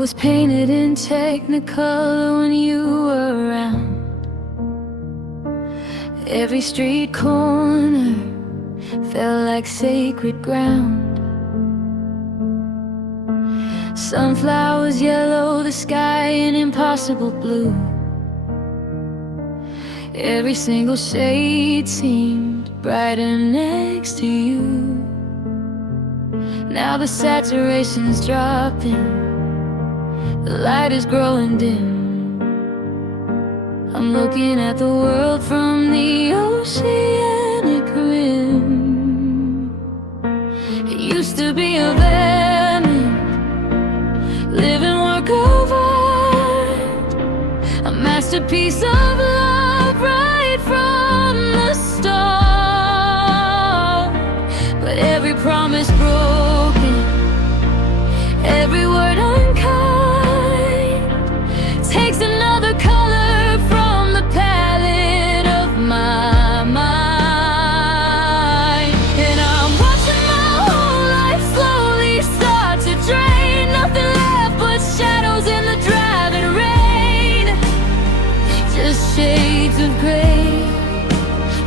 was painted in Technicolor when you were around. Every street corner felt like sacred ground. Sunflowers yellow, the sky an impossible blue. Every single shade seemed brighter next to you. Now the saturation's dropping, the light is growing dim. I'm looking at the world from the oceanic rim. It used to be a very living work of art, a masterpiece of love right from the start. But every promise broken, every word unkind, takes another color from the palette of my mind. And I'm watching my whole life slowly start to drain. Nothing left but shadows in the driving rain. Just shades of gray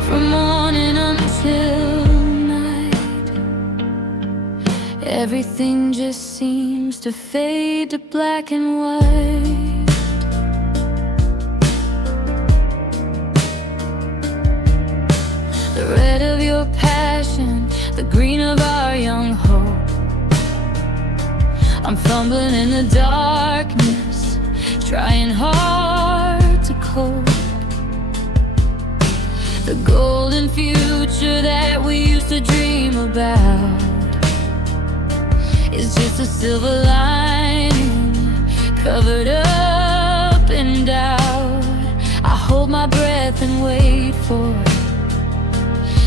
from morning until night. Everything just seems to fade to black and white. The red of your passion, the green of our young hope. I'm fumbling in the darkness, trying hard to cope. The golden future that we used to dream about is just a silver lining covered up in doubt. I hold my breath and wait for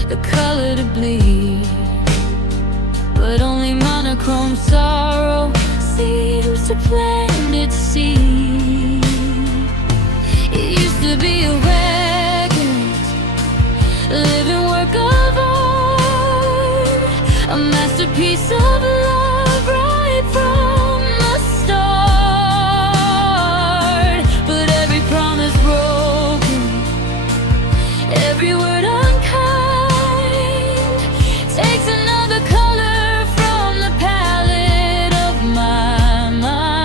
the color to bleed, but only monochrome sorrow seems to plant its seed. It used to be a record, living work of art, a masterpiece of love right from the start. But every promise broken, every word unkind, takes another color from the palette of my mind.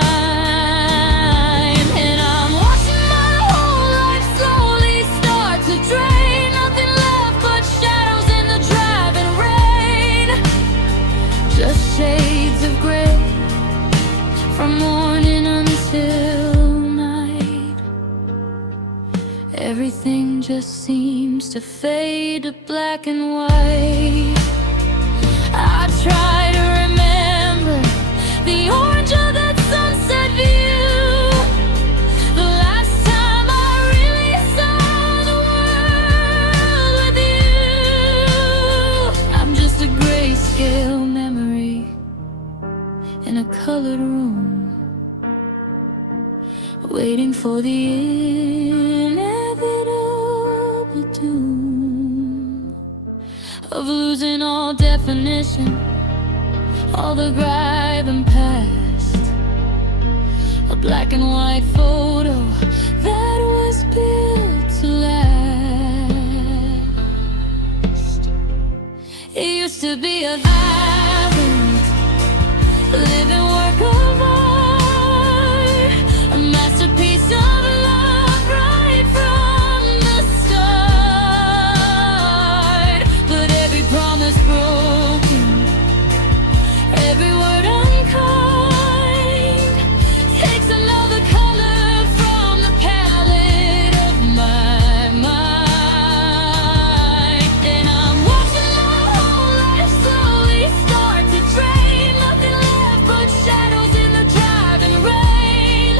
And I'm watching my whole life slowly start to drain. Nothing left but shadows in the driving rain. Just shades of gray from morning until night. Everything just seems to fade to black and white. I try to remember the orange of that sunset view, the last time I really saw the world with you. I'm just a grayscale memory in a colored room, waiting for the inevitable doom of losing all definition, all the grime past. A black and white photo that was built to last. It used to be a vibrant, living work of art, a masterpiece of love right from the start. But every promise broken, every word unkind, takes another color from the palette of my mind. And I'm watching my whole life slowly start to drain. Nothing left but shadows in the driving rain.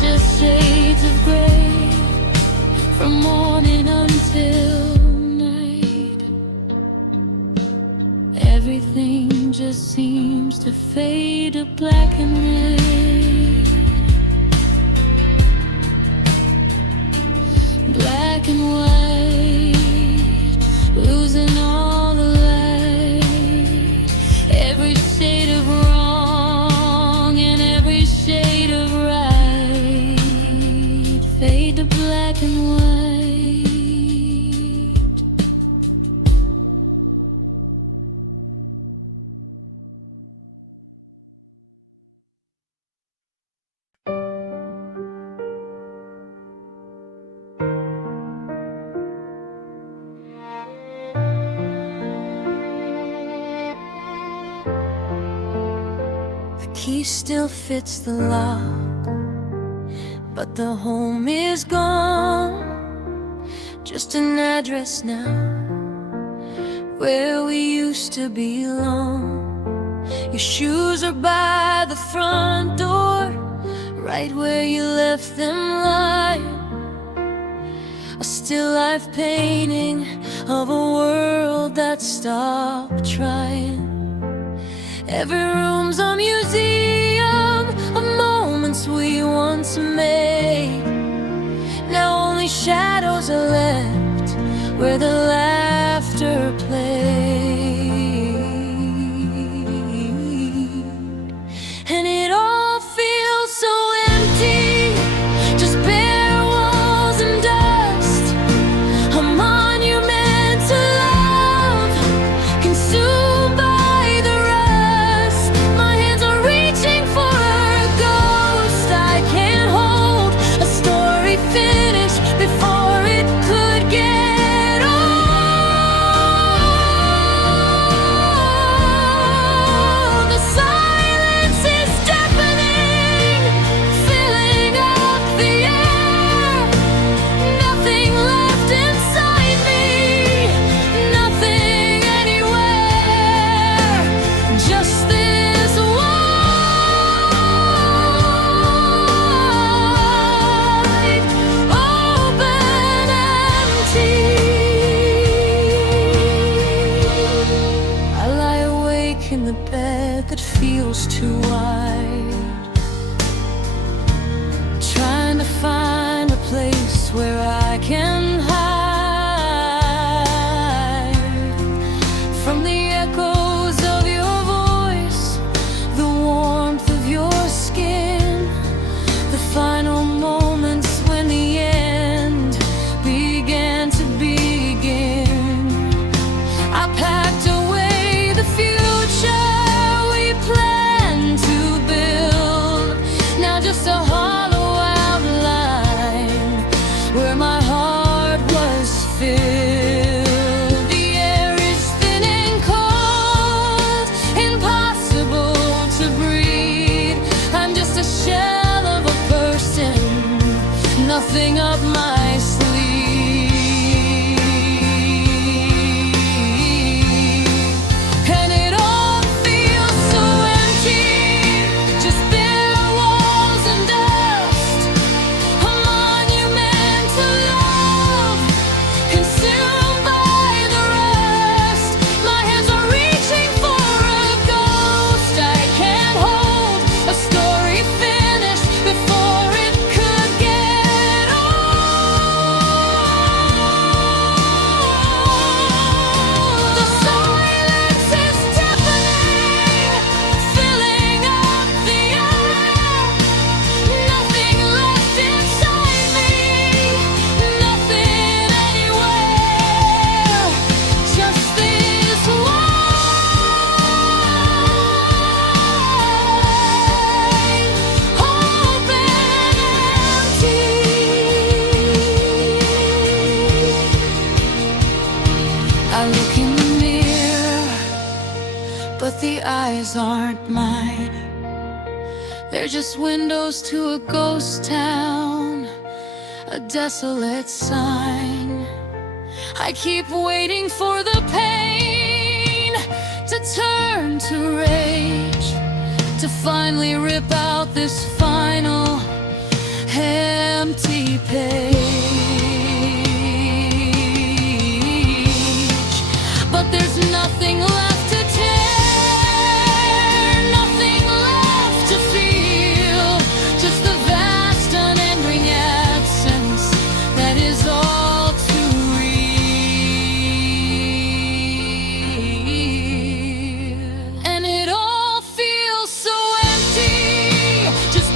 Just shades of gray from morning until night. Everything just seems to fade to black and red. Black and white, losing all the light. Every shade of wrong and every black and white. The key still fits the lock, but the home is gone. Just an address now, where we used to belong. Your shoes are by the front door, right where you left them lying. A still life painting of a world that stopped trying. Every room's a museum of moments we once made. Now only shadows are left where the laughter played. And it all feels so empty, just bare walls and dust. A monument to love, consumed by the rust. My hands are reaching for a ghost I can't hold, a story finished before it could get old. The silence is deafening, filling up the air. Nothing left inside me, nothing anywhere. Just this wide open empty. I lie awake in the bed that feels too wide, trying to find a place where I can hide from the echoes of your voice, the warmth of your skin, the final moments when the end began to begin. I packed away the future we planned to build, now just a hollow outline where my heart was filled. The air is thin and cold, impossible to breathe. I'm just a shell of a person, nothing up my sleeve. And it all feels so empty, just bare walls and dust. A monument to love, consumed by the rust. My hands are reaching for a ghost I can't hold, a story finished before it could get old. The silence is deafening, filling up the air. Nothing left inside me, nothing anywhere. Just this wide open empty. I look in the mirror, but the eyes aren't mine. They're just windows to a ghost town, a desolate sign. I keep waiting for the pain to turn to rage, to finally rip out this final empty page. But there's nothing left to tear, nothing left to feel, just the vast unending absence that is all too real. And it all feels so empty, just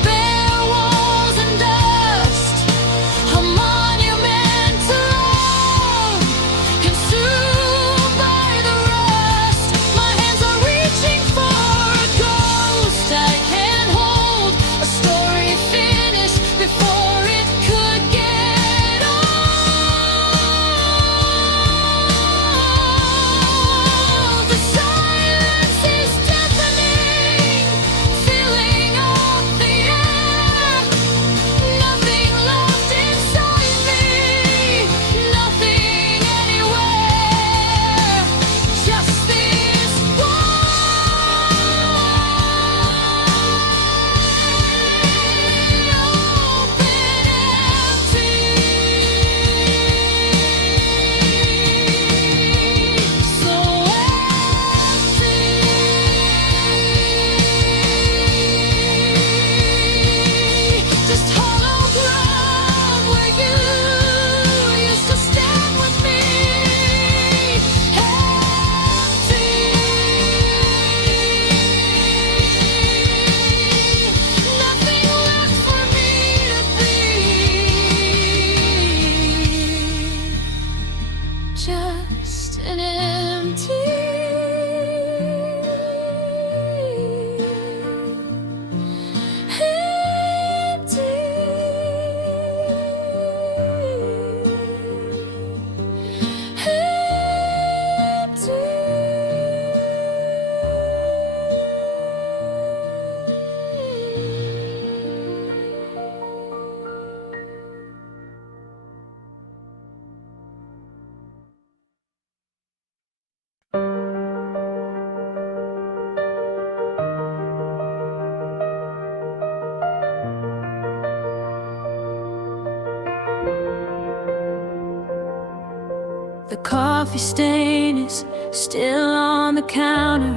The coffee stain is still on the counter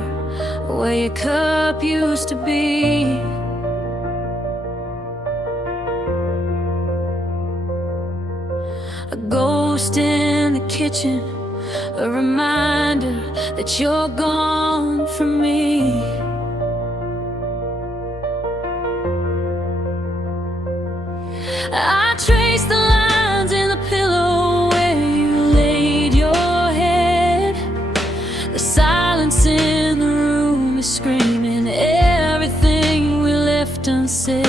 where your cup used to be. A ghost in the kitchen, a reminder that you're gone from me. I trace the lines in the pillow where you laid your head. The silence in the room is screaming everything we left unsaid.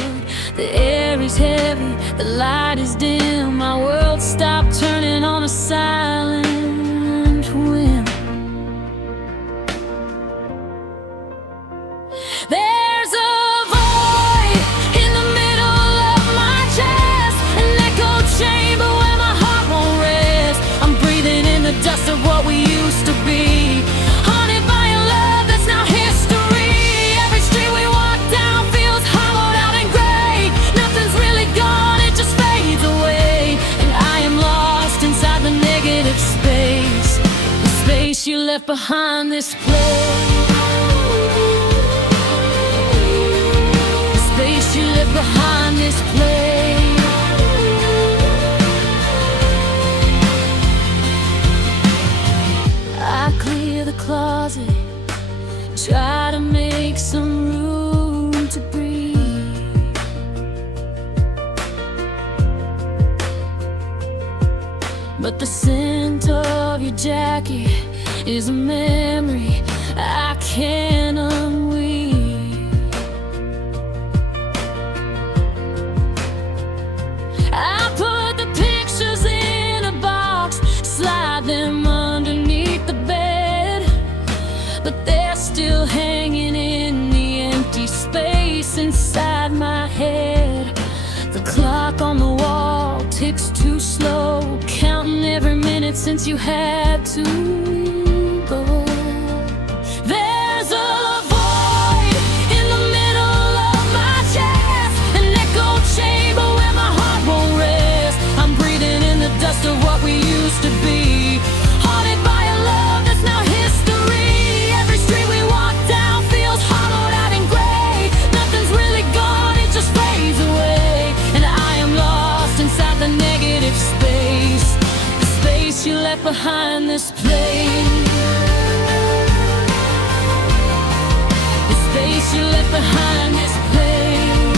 The air is heavy, the light is dim. My world stopped turning on a silent whim. There's a void in the middle of my chest, an echo chamber where my heart won't rest. I'm breathing in the dust of what we used to be, haunted by a love that's now history. Every street we walk down feels hollowed out and gray. Nothing's really gone, it just fades away. And I am lost inside the negative space, the space you left behind this place. Space you left behind this place. I clear the closet, try to make some room to breathe. But the scent of your jacket is a memory I can't unweave. I put the pictures in a box, slide them underneath the bed, but they're still hanging in the empty space inside my head. The clock on the wall ticks too slow, counting every minute since you had to go. There's a void in the middle of my chest, an echo chamber where my heart won't rest. I'm breathing in the dust of what we used to be, haunted by a love that's now history. Every street we walk down feels hollowed out and gray. Nothing's really gone, it just fades away. And I am lost inside the negative space, the space you left behind this place. The space you left behind this place.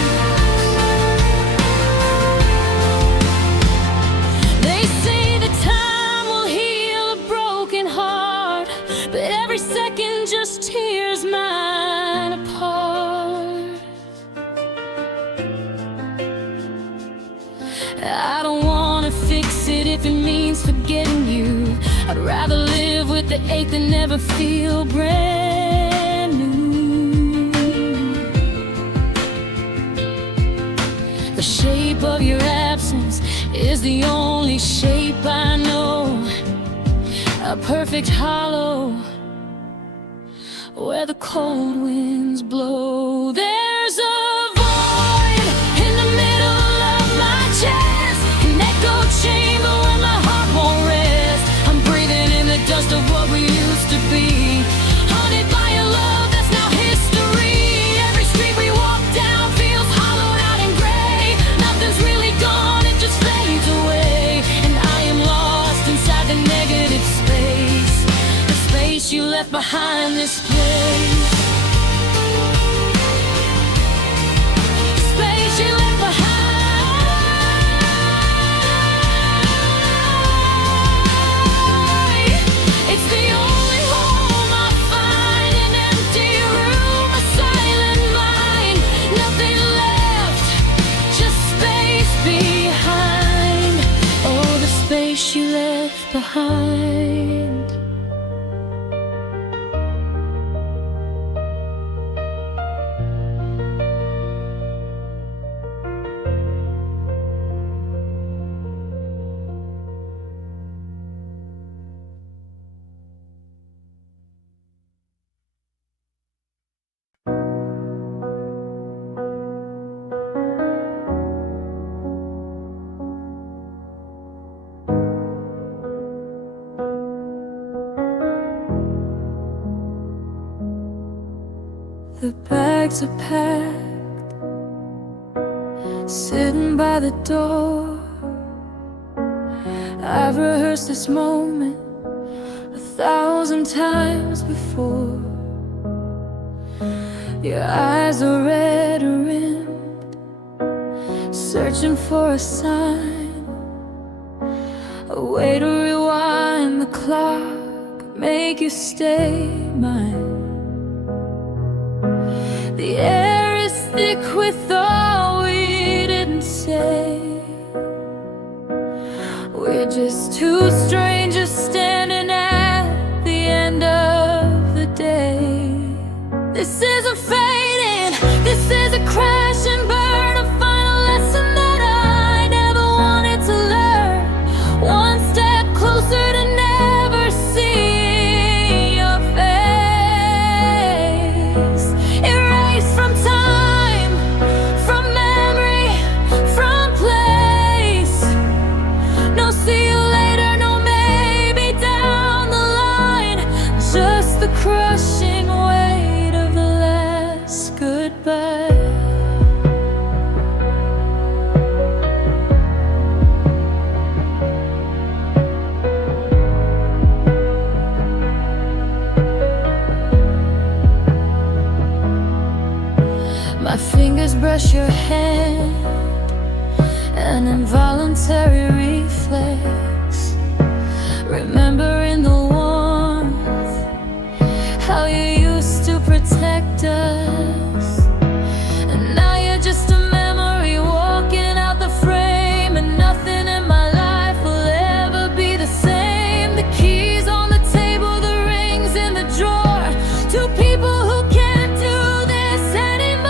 They say that time will heal a broken heart, but every second just tears mine apart. I don't wanna fix it if it means forgetting you. I'd rather live with the ache than never feel brand new. The shape of your absence is the only shape I know, a perfect hollow where the cold winds blow. There's a void in the middle of my chest, an echo chamber where my heart won't rest. I'm breathing in the dust of what we used to be, haunted by a love that's now history. Every street we walk down feels hollowed out and gray. Nothing's really gone, it just fades away. And I am lost inside the negative space, the space you left behind this place. The space you left behind. It's the only home I find, an empty room, a silent mind. Nothing left, just space behind. Oh, the space you left behind. bags are packed, sitting by the door. I've rehearsed this moment 1,000 times before. Your eyes are red rimmed, searching for a sign, a way to rewind the clock, make you stay mine. The air is thick with all we didn't say. We're just two strangers standing at the end of the day. This isn't fading, this is a crash and burn, a final lesson that I never wanted to learn. One step closer to never see your face. Erased from time, from memory, from place. No see you later, no maybe down the line. Just the crushing weight of the last goodbye. My fingers brush your hand, an involuntary reflex. Remembering the warmth, how you used to protect us. And now you're just a memory walking out the frame. And nothing in my life will ever be the same. The keys on the table, the rings in the drawer. Two people who can't do this anymore.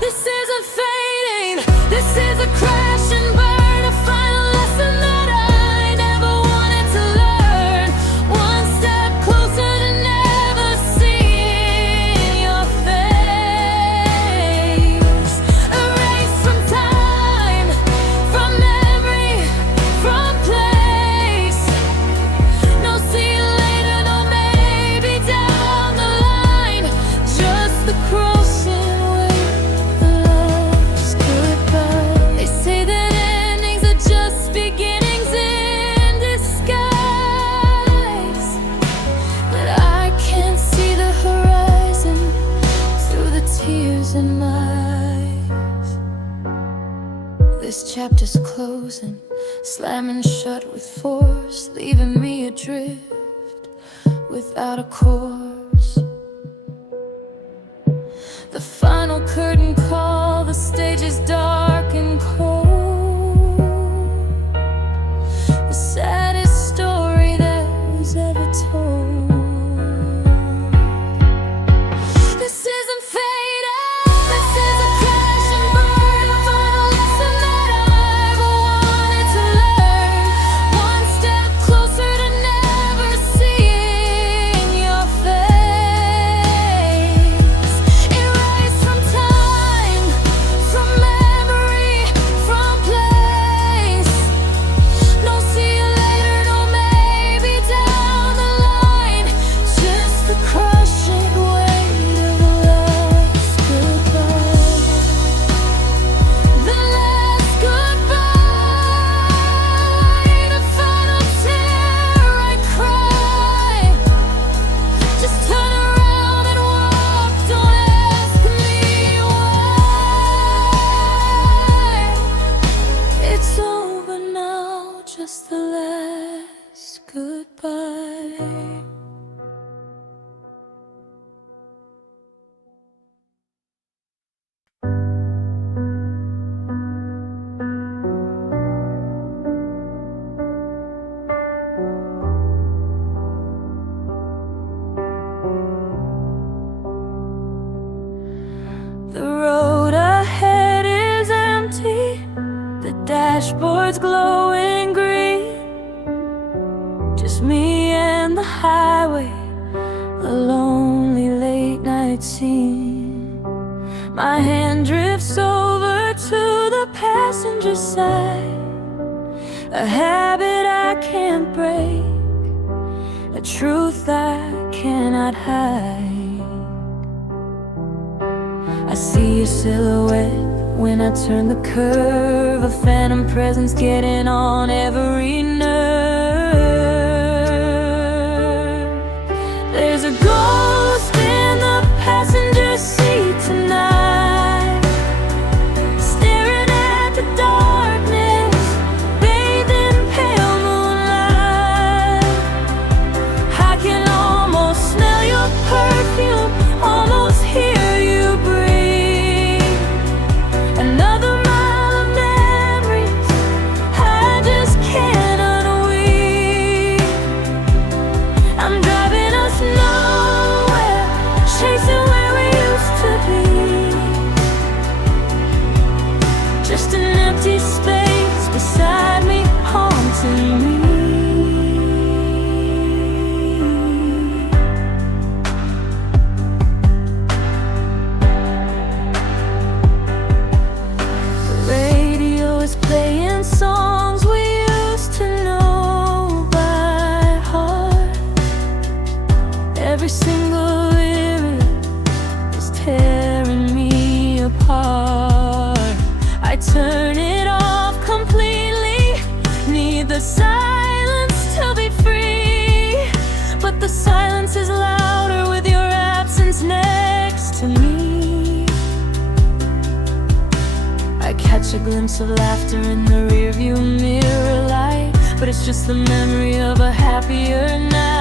This isn't fading, this is a crash and burn, a final lesson that I never wanted to learn. One step closer to never seeing your face. Erased from time, from memory, from place. No see you later, no maybe down the line. Just the crushing weight of the last goodbye. They say that endings are just beginnings in disguise, but I can't see the horizon through the tears in my eyes. This chapter's closing, slamming shut with force, leaving me adrift without a course. The final curtain call, the stage is dark and cold. The saddest story that was ever told. This isn't fading, this is a crash and burn, a final lesson that I've wanted to learn. One step closer to never seeing your face. Erased from time, from memory, from place. No see you later, no maybe down the line. Just the crushing weight of the last goodbye. The last goodbye, the final tear I cry. Just turn around and walk, don't ask me why. It's over now, just the last goodbye. The road ahead is empty, the dashboard's glowing green. Just me and the highway, a lonely late night scene. My hand drifts over to the passenger side, a habit I can't break, a truth I cannot hide. see your silhouette when I turn the curve, a phantom presence getting on every nerve. There's a ghost in the passenger seat tonight, staring at the darkness, bathed in pale moonlight. I can almost smell your perfume, almost hear you breathe. Another mile of memories I just can't unweave. I'm driving us nowhere, chasing where we used to be. Just an empty space beside me, haunting me. Playing songs we used to know by heart. Every single lyric is tearing me apart. I turn it off completely, need the silence to be free. But the silence is louder with your absence next to me. I catch a glimpse of laughter in the rearview mirror light, but it's just the memory of a happier night.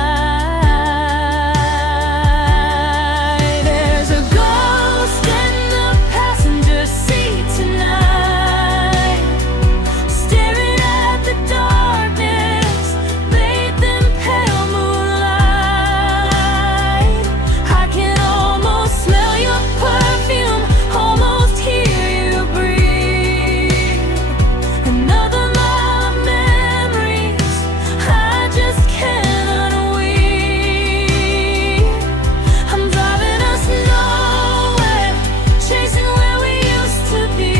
There's a ghost in the passenger seat tonight, staring at the darkness, bathed in pale moonlight. I can almost smell your perfume, almost hear you breathe. Another mile of memories I just can't unweave. I'm driving us nowhere, chasing where we used to be.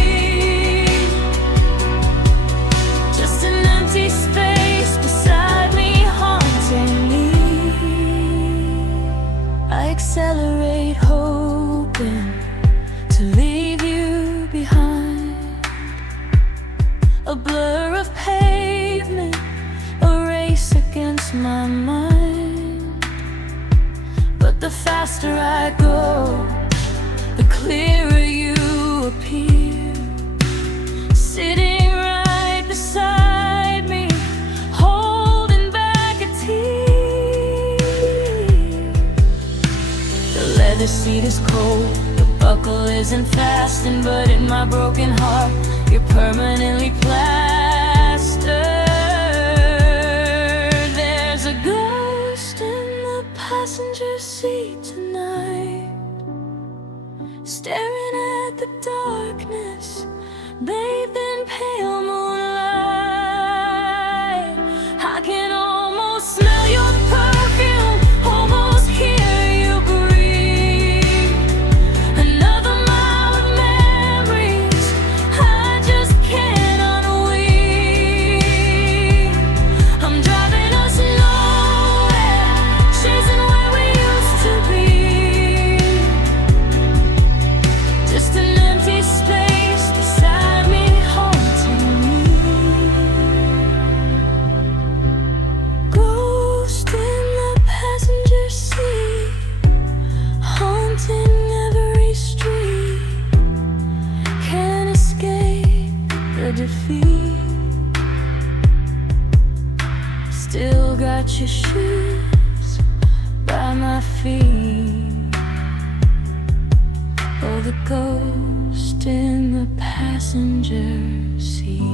Just an empty space beside me, haunting me. I accelerate, hoping to leave you behind. A blur of pavement, a race against my mind. But the faster I go, the clearer you appear. Sitting right beside me, holding back a tear. The leather seat is cold, the buckle isn't fastened, but in my broken heart, you're permanently plastered. There's a ghost in the passenger seat tonight, staring at the darkness, bathed in pale moonlight. I can almost smell your perfume, almost hear you breathe. Another mile of memories I just can't unweave. I'm driving us nowhere, chasing where we used to be. Just an empty space beside me, haunting me. Ghost in the passenger seat, haunting every street. Can't escape the defeat. Still got your shoes by my feet. Oh, the ghost in the passenger seat.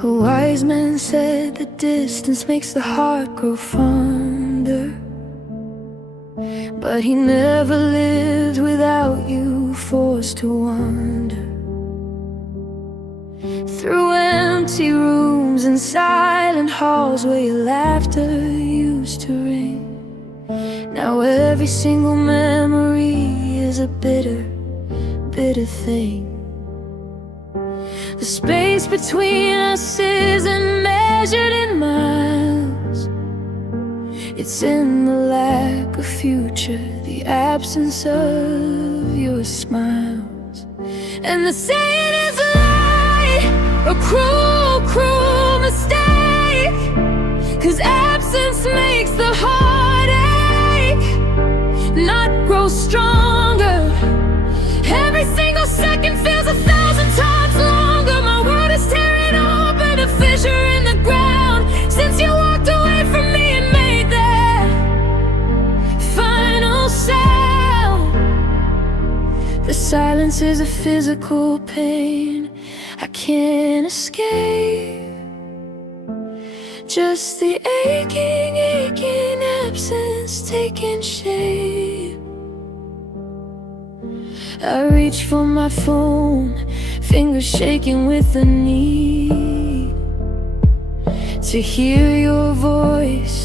A wise man said that distance makes the heart grow fonder, but he never lived without you, forced to wander through empty rooms and silent halls where your laughter used used to ring. Now every single memory is a bitter, bitter thing. The space between us isn't measured in miles. It's in the lack of future, the absence of your smiles. And the saying is a lie, a cruel, cruel mistake, 'cause absence makes the heartache not grow stronger. Every single second feels 1,000 times longer. My world is tearing open, a fissure in the ground, since you walked away from me and made that final sound. The silence is a physical pain I can't escape. Just the aching, aching absence taking shape. I reach for my phone, fingers shaking with the need to hear your voice,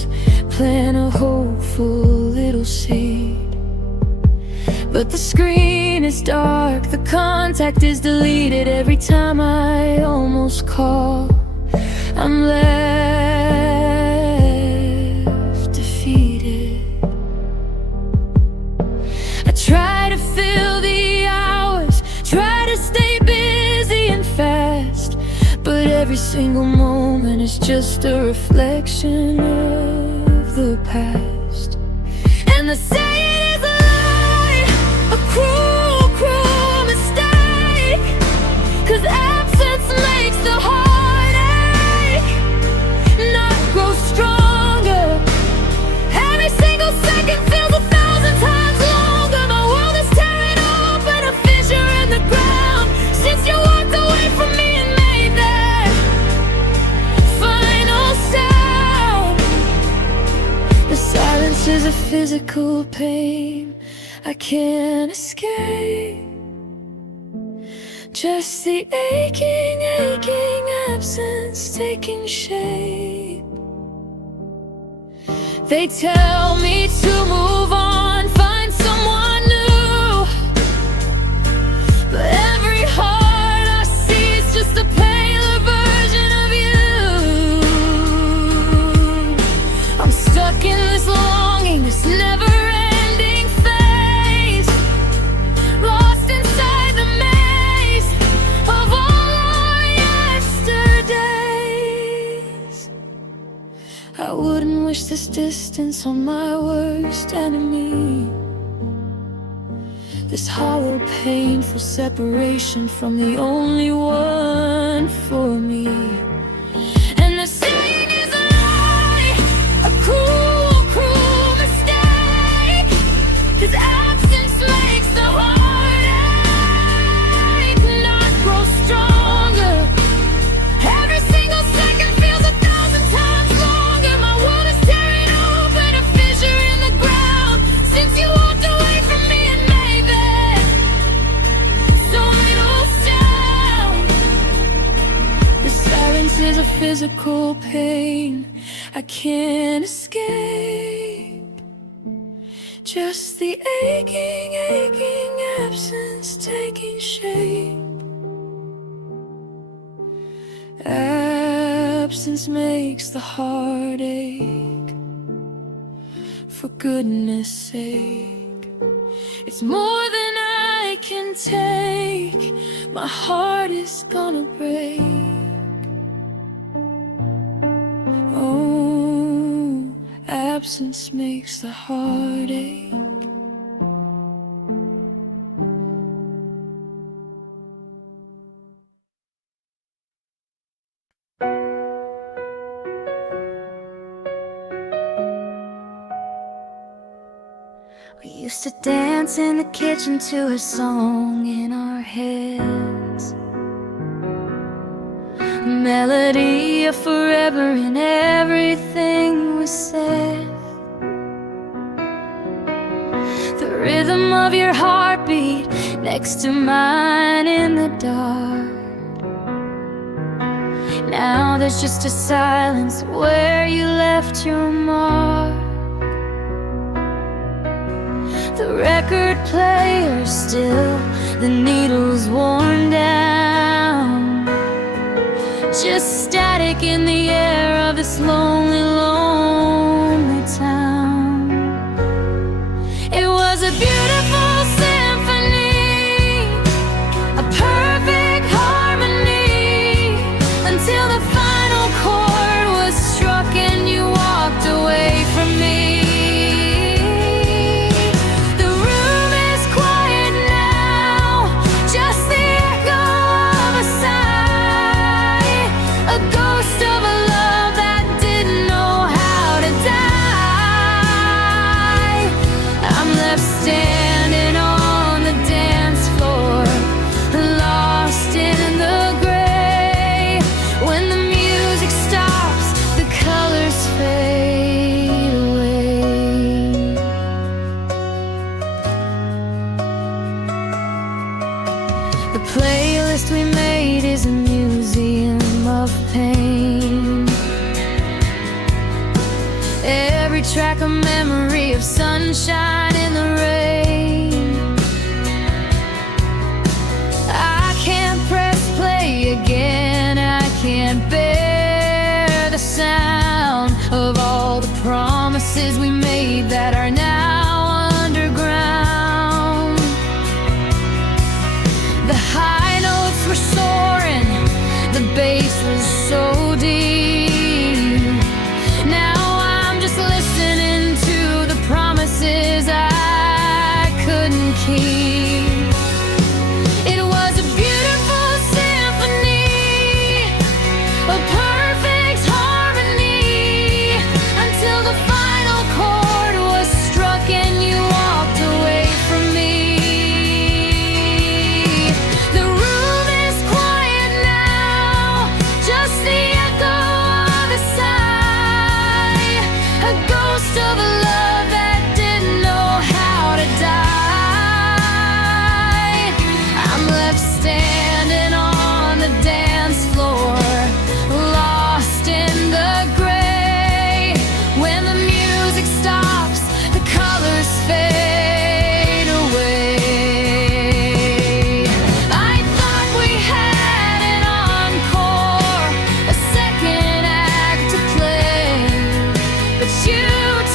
plant a hopeful little seed. But the screen is dark, the contact is deleted. Every time I almost call, I'm left defeated. I try to fill the hours, try to stay busy and fast, but every single moment is just a reflection of the past. And the saying is a lie, a cruel, cruel mistake, 'cause absence makes the heartache not grow stronger. Every single second feels 1,000 times longer. My world is tearing open, a fissure in the ground, since you walked away from me and made that final sound. The silence is a physical pain I can't escape. Just the aching, aching absence taking shape. They tell me to move on, find someone new, but every heart I see is just a paler version of you. I'm stuck in this longing, this never-ending phase, lost inside the maze of all our yesterdays. I wouldn't wish this distance on my worst enemy, this hollow, painful separation from the only one for me. And the saying is a lie, a cruel, cruel mistake, 'cause absence makes the heartache not grow stronger. Every single second feels 1,000 times longer. My world is tearing open, a fissure in the ground, since you walked away from me and made that final sound. The silence is a physical pain I can't escape. Just the aching, aching absence taking shape. Absence makes the heartache, for goodness sake. It's more than I can take, my heart is gonna break. Oh, absence makes the heartache. We used to dance in the kitchen to a song in our heads, a melody of forever in everything we said. The rhythm of your heartbeat next to mine in the dark. Now there's just a silence where you left your mark. The record player still, the needle's worn down. Just static in the air of this lonely, lonely town. It was a beautiful symphony, a perfect harmony, until the final chord was struck and you walked away from me. The room is quiet now, just the echo of a sigh, a ghost of a love that didn't know how to die. I'm left standing on the dance floor, lost in the gray. When the music stops, the colors fade away. The playlist we made is a museum of pain. Every track a memory of sunshine in the rain. I can't press play again, I can't bear the sound of all the promises we made that are now underground. The high notes were soaring, the bass was so deep. Now I'm just listening to the promises I couldn't keep. It was a beautiful symphony, a perfect harmony, until the final chord was struck and you walked away from me. The room is quiet now, just the echo of a sigh, a ghost of a love that didn't know how to die. I'm left standing on the dance floor, lost in the gray. When the music stops, the colors fade away. I thought we had an encore, a second act to play, but you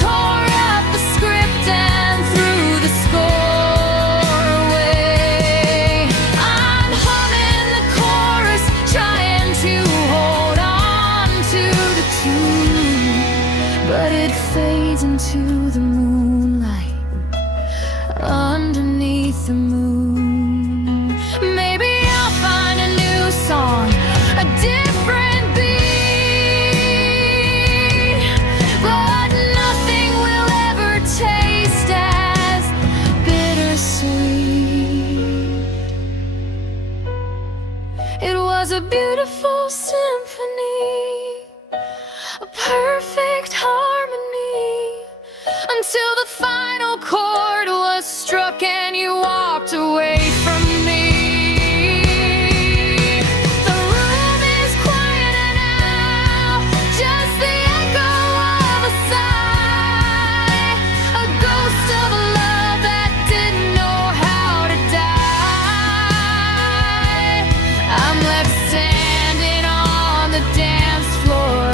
tore up the script and threw the score away. I'm humming the chorus, trying to hold on to the tune, but it fades into the moonlight underneath the moon. Maybe I'll find a new song, a different beat, but nothing will ever taste as bittersweet. It was a beautiful symphony, a perfect harmony, until the final chord was struck and you walked away from me. The room is quiet now, just the echo of a sigh, a ghost of a love that didn't know how to die. I'm left standing on the dance floor,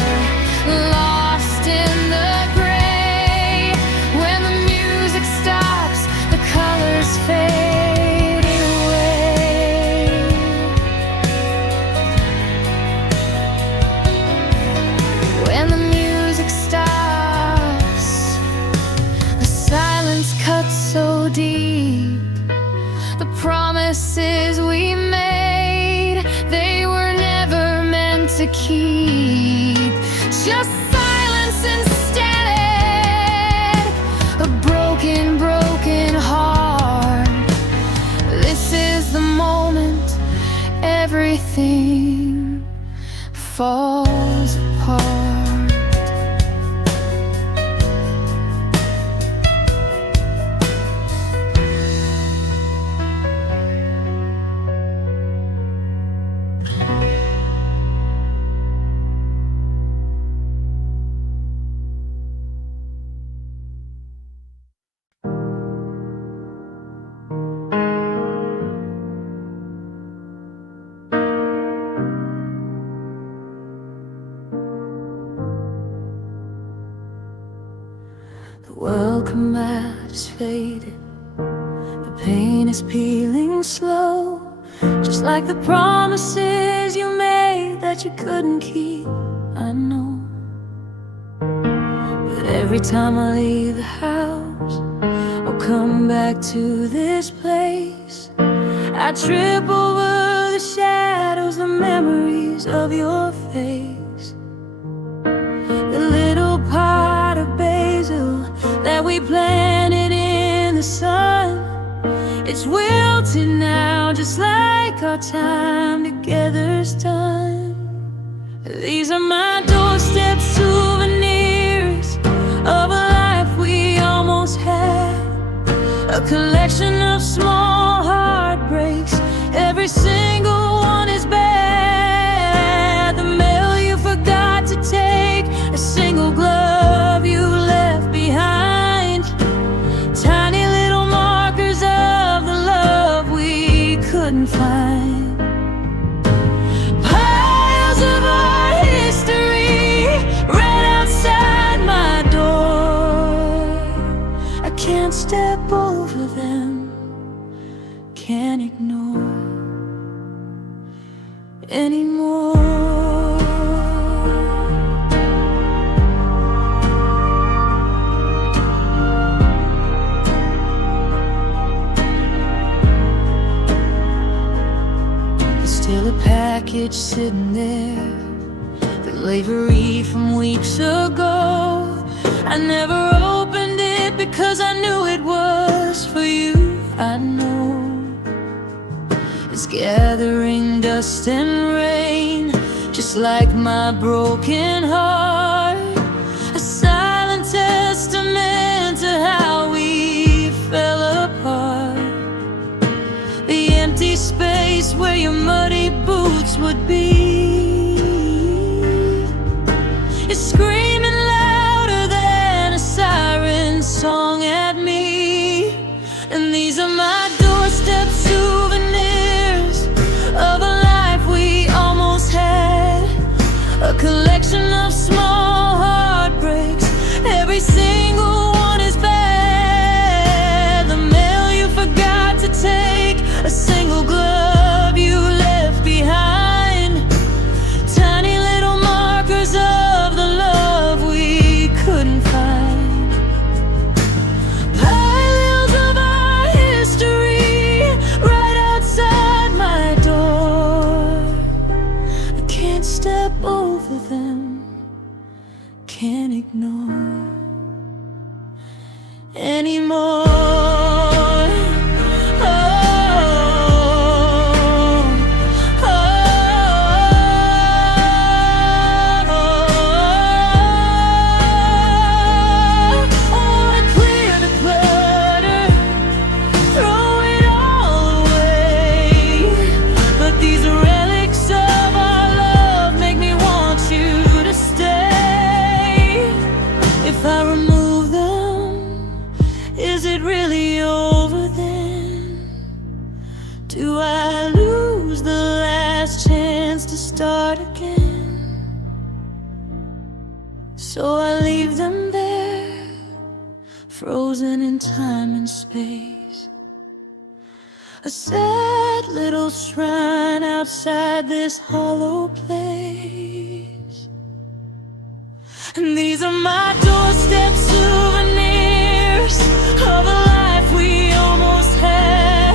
lost in the gray. When the music stops, the colors fade away. When the music stops, the silence cuts so deep. The promises we made, they were never meant to keep. Just silence instead, a broken, broken heart. This is the moment everything falls apart. welcome mat is faded. The pain is peeling slow, just like the promises you made that you couldn't keep. I know, but every time I leave the house, I'll come back to this place. I trip over the shadows, the memories of your face. The little pot of basil that we planted in the sun, it's wilted now, just like our time together's done. These are my doorstep souvenirs of a life we almost had, a collection of small heartbreaks, every single one is bad. The mail you forgot to take, a single glove you left behind, tiny little markers of the love we couldn't find. Piles of our history right outside my door. I can't step over them, can't ignore anymore. There's still a package sitting there, the delivery from weeks ago. I never opened it because I knew it was for you. I know it's gathering dust and rain, just like my broken heart, a silent testament to how we fell apart. The empty space where your muddy boots would be is screaming louder than a siren song at me. And these are my doorstep souvenirs of a life we almost had, a collection of small heartbreaks, every single one is bad. The mail you forgot to take, a single glove you left behind, tiny little markers of the love we couldn't find. Piles of our history right outside my door. I can't step over them, can't ignore anymore. If I remove them, is it really over then? Do I lose the last chance to start again? So I leave them there, frozen in time and space, a sad little shrine outside this hollow place. And these are my doorstep souvenirs of a life we almost had,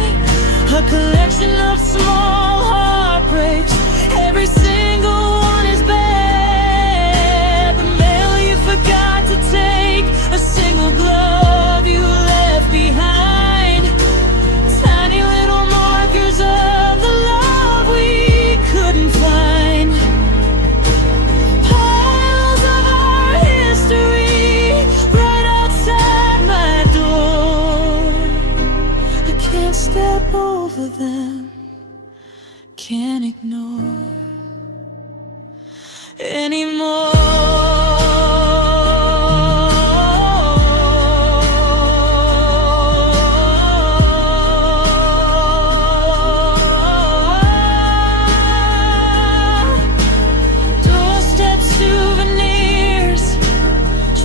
a collection of small heartbreaks, every single one is bad. The mail you forgot to take, a single glove you left behind, tiny little markers of the love we couldn't find. Piles of our history right outside my door. I can't step over them, can't ignore anymore. Doorstep souvenirs,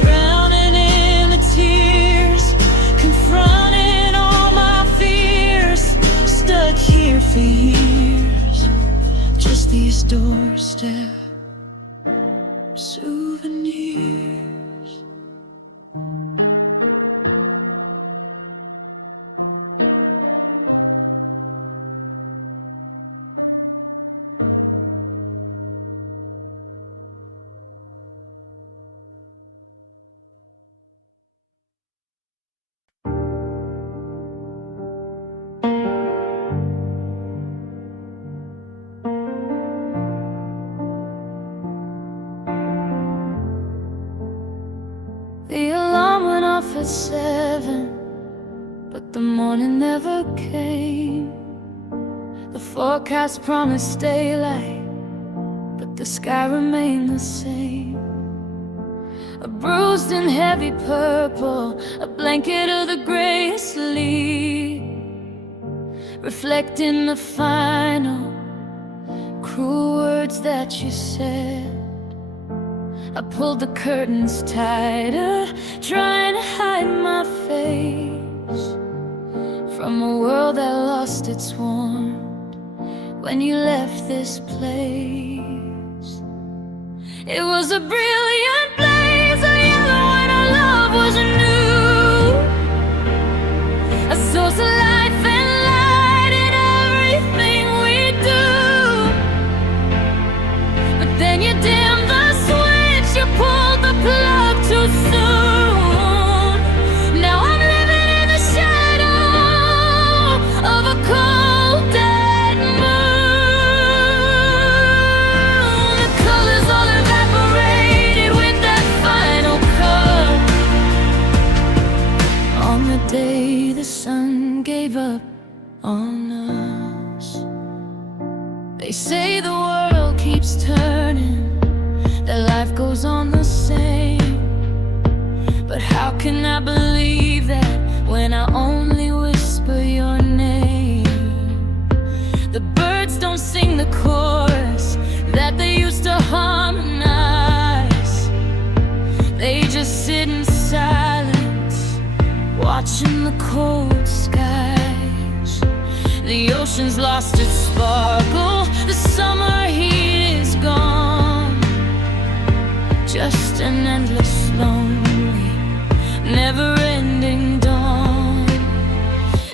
drowning in the tears at 7, but the morning never came. The forecast promised daylight, but the sky remained the same. A bruised and heavy purple, a blanket of the gray sleep, reflecting the final cruel words that you said. I pulled the curtains tighter, trying to hide my face from a world that lost its warmth when you left this place. It was a brilliant blaze of yellow when our love was new, a source of life and light in everything we do. But then you dimmed the switch, you pulled the plug too soon. Now I'm living in the shadow of a cold dead moon. The colors all evaporated with that final cut. On the day the sun gave up on us, they say the world keeps turning, that life goes on the same. But how can I believe that when I only whisper your name? The birds don't sing the chorus that they used to harmonize. They just sit in silence, watching the cold skies. The ocean's lost its sparkle, the summer heat is gone. Just an endless, lonely, never-ending dawn.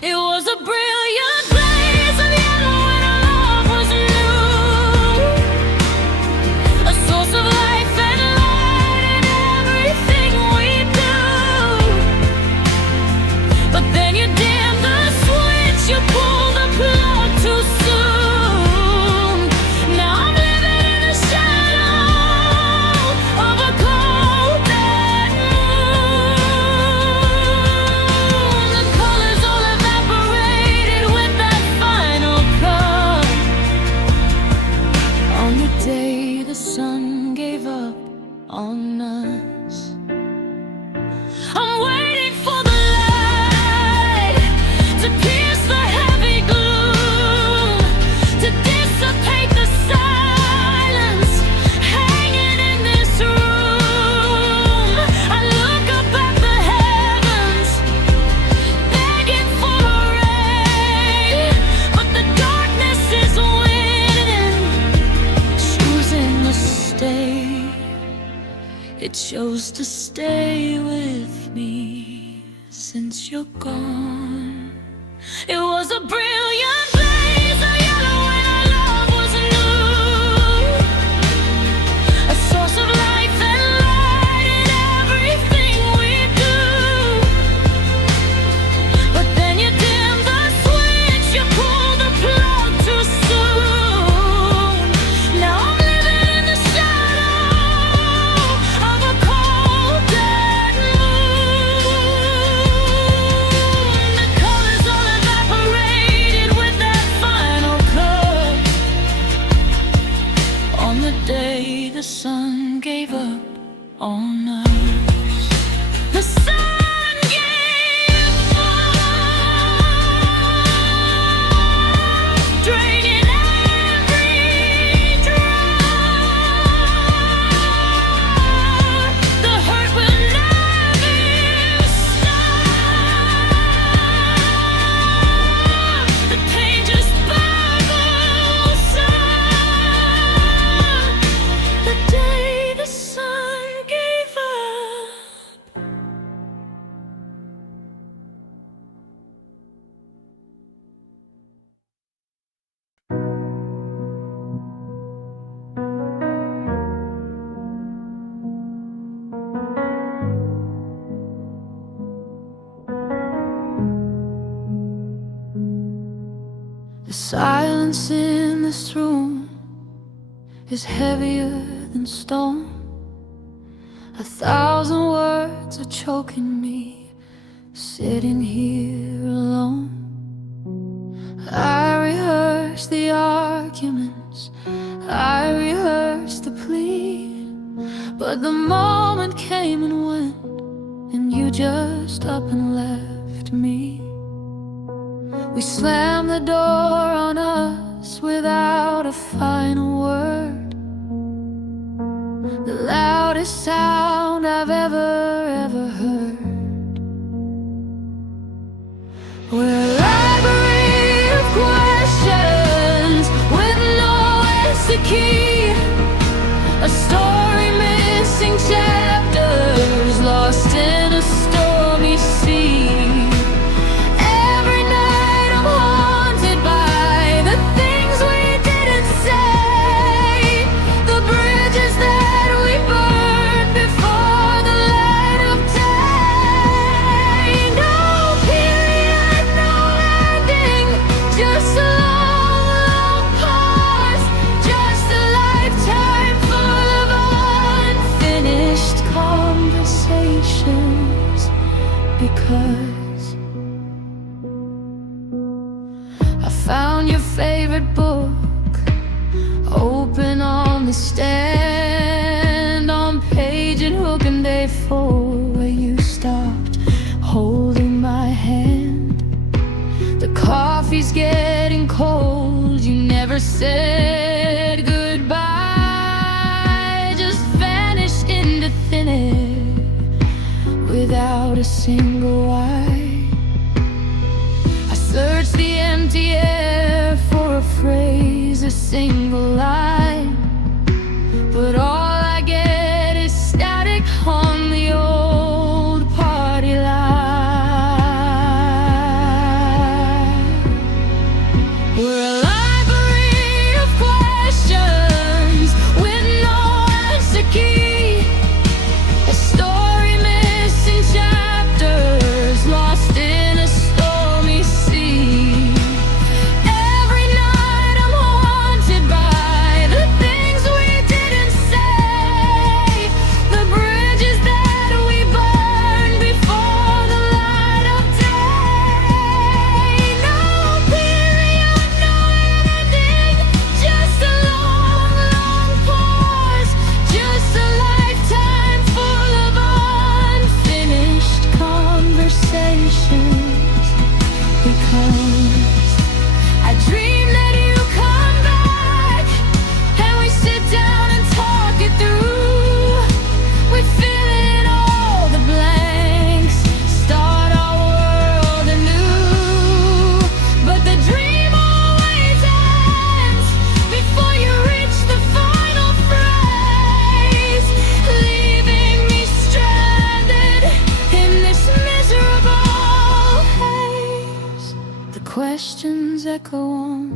It was a brilliant blaze of yellow when our love was new, a source of life and light in everything we do. But then you dimmed the switch, you pulled the plug too soon. Now I'm living in the shadow of a cold dead moon. The colors all evaporated with that final cut. On the day the sun gave up on us, I'm waiting for the light to pierce the heavy gloom, to dissipate the silence hanging in this room. I look up at the heavens, begging for a rain, but the darkness is winning, choosing to stay. It chose to stay with me since you're gone. It was a brilliant blaze of yellow when our love was new, a source of life and light in everything we do. But then you dimmed the switch, you pulled the plug too soon. Now I'm living in the shadow of a cold dead moon. The colors all evaporated with that final cut. On the day the sun gave up on us, the sun gave up, draining every drop. The hurt will never stop. The pain just bubbles up. The day the sun gave up. The silence in this room is heavier than stone. 1,000 words are choking me sitting here alone. I rehearsed the arguments, I rehearsed the plea, but the moment came and went, and you just up and left me. We slammed the door on us without a final word, the loudest sound I've ever heard. We're a library of questions with no answer key, a story missing chapters, lost in a stormy sea. Every night I'm haunted by the things we didn't say, the bridges that we burned before the light of day. No period, no ending, just a long pause, just a lifetime full of unfinished conversations. Because I found your favorite book open on the stand, on page and hook and day 4, where you stopped holding my hand. The coffee's getting cold, you never said goodbye, just vanished into thin air without a single why. I searched the empty air for a phrase, a single line, but all I get is static on the old party line. We're a library of questions with no answer key, a story missing chapters, lost in a stormy sea. Every night I'm haunted by the things we didn't say, the bridges that we burned before the light of day. No period, no ending, just a long pause, just a lifetime full of unfinished conversations. Because I dream that you come back and we sit down and talk it through. We fill in all the blanks, start our world anew. But the dream always ends before you reach the final phrase, leaving me stranded in this miserable haze. The questions echo on,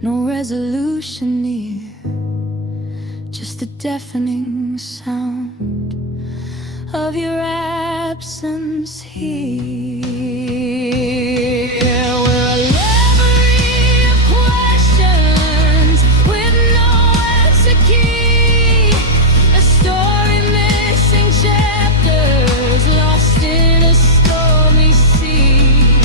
no resolution near, just the deafening sound of your absence here. We're a library of questions with no answer key, a story missing chapters, lost in a stormy sea.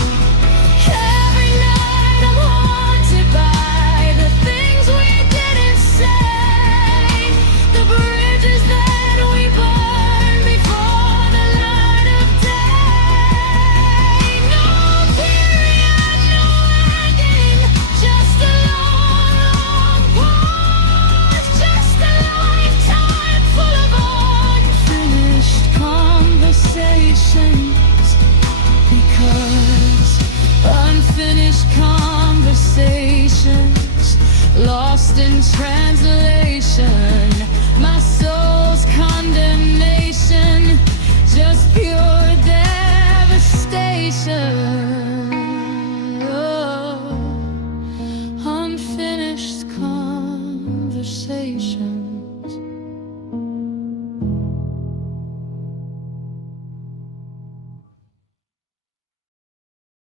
Every night I'm haunted by the things we didn't say, the bridges that we burned before the light of day. No period, no ending, just a long pause, just a lifetime full of unfinished conversations. Because unfinished conversations, lost in translation, my soul's condemnation, just pure devastation. Oh, unfinished conversation.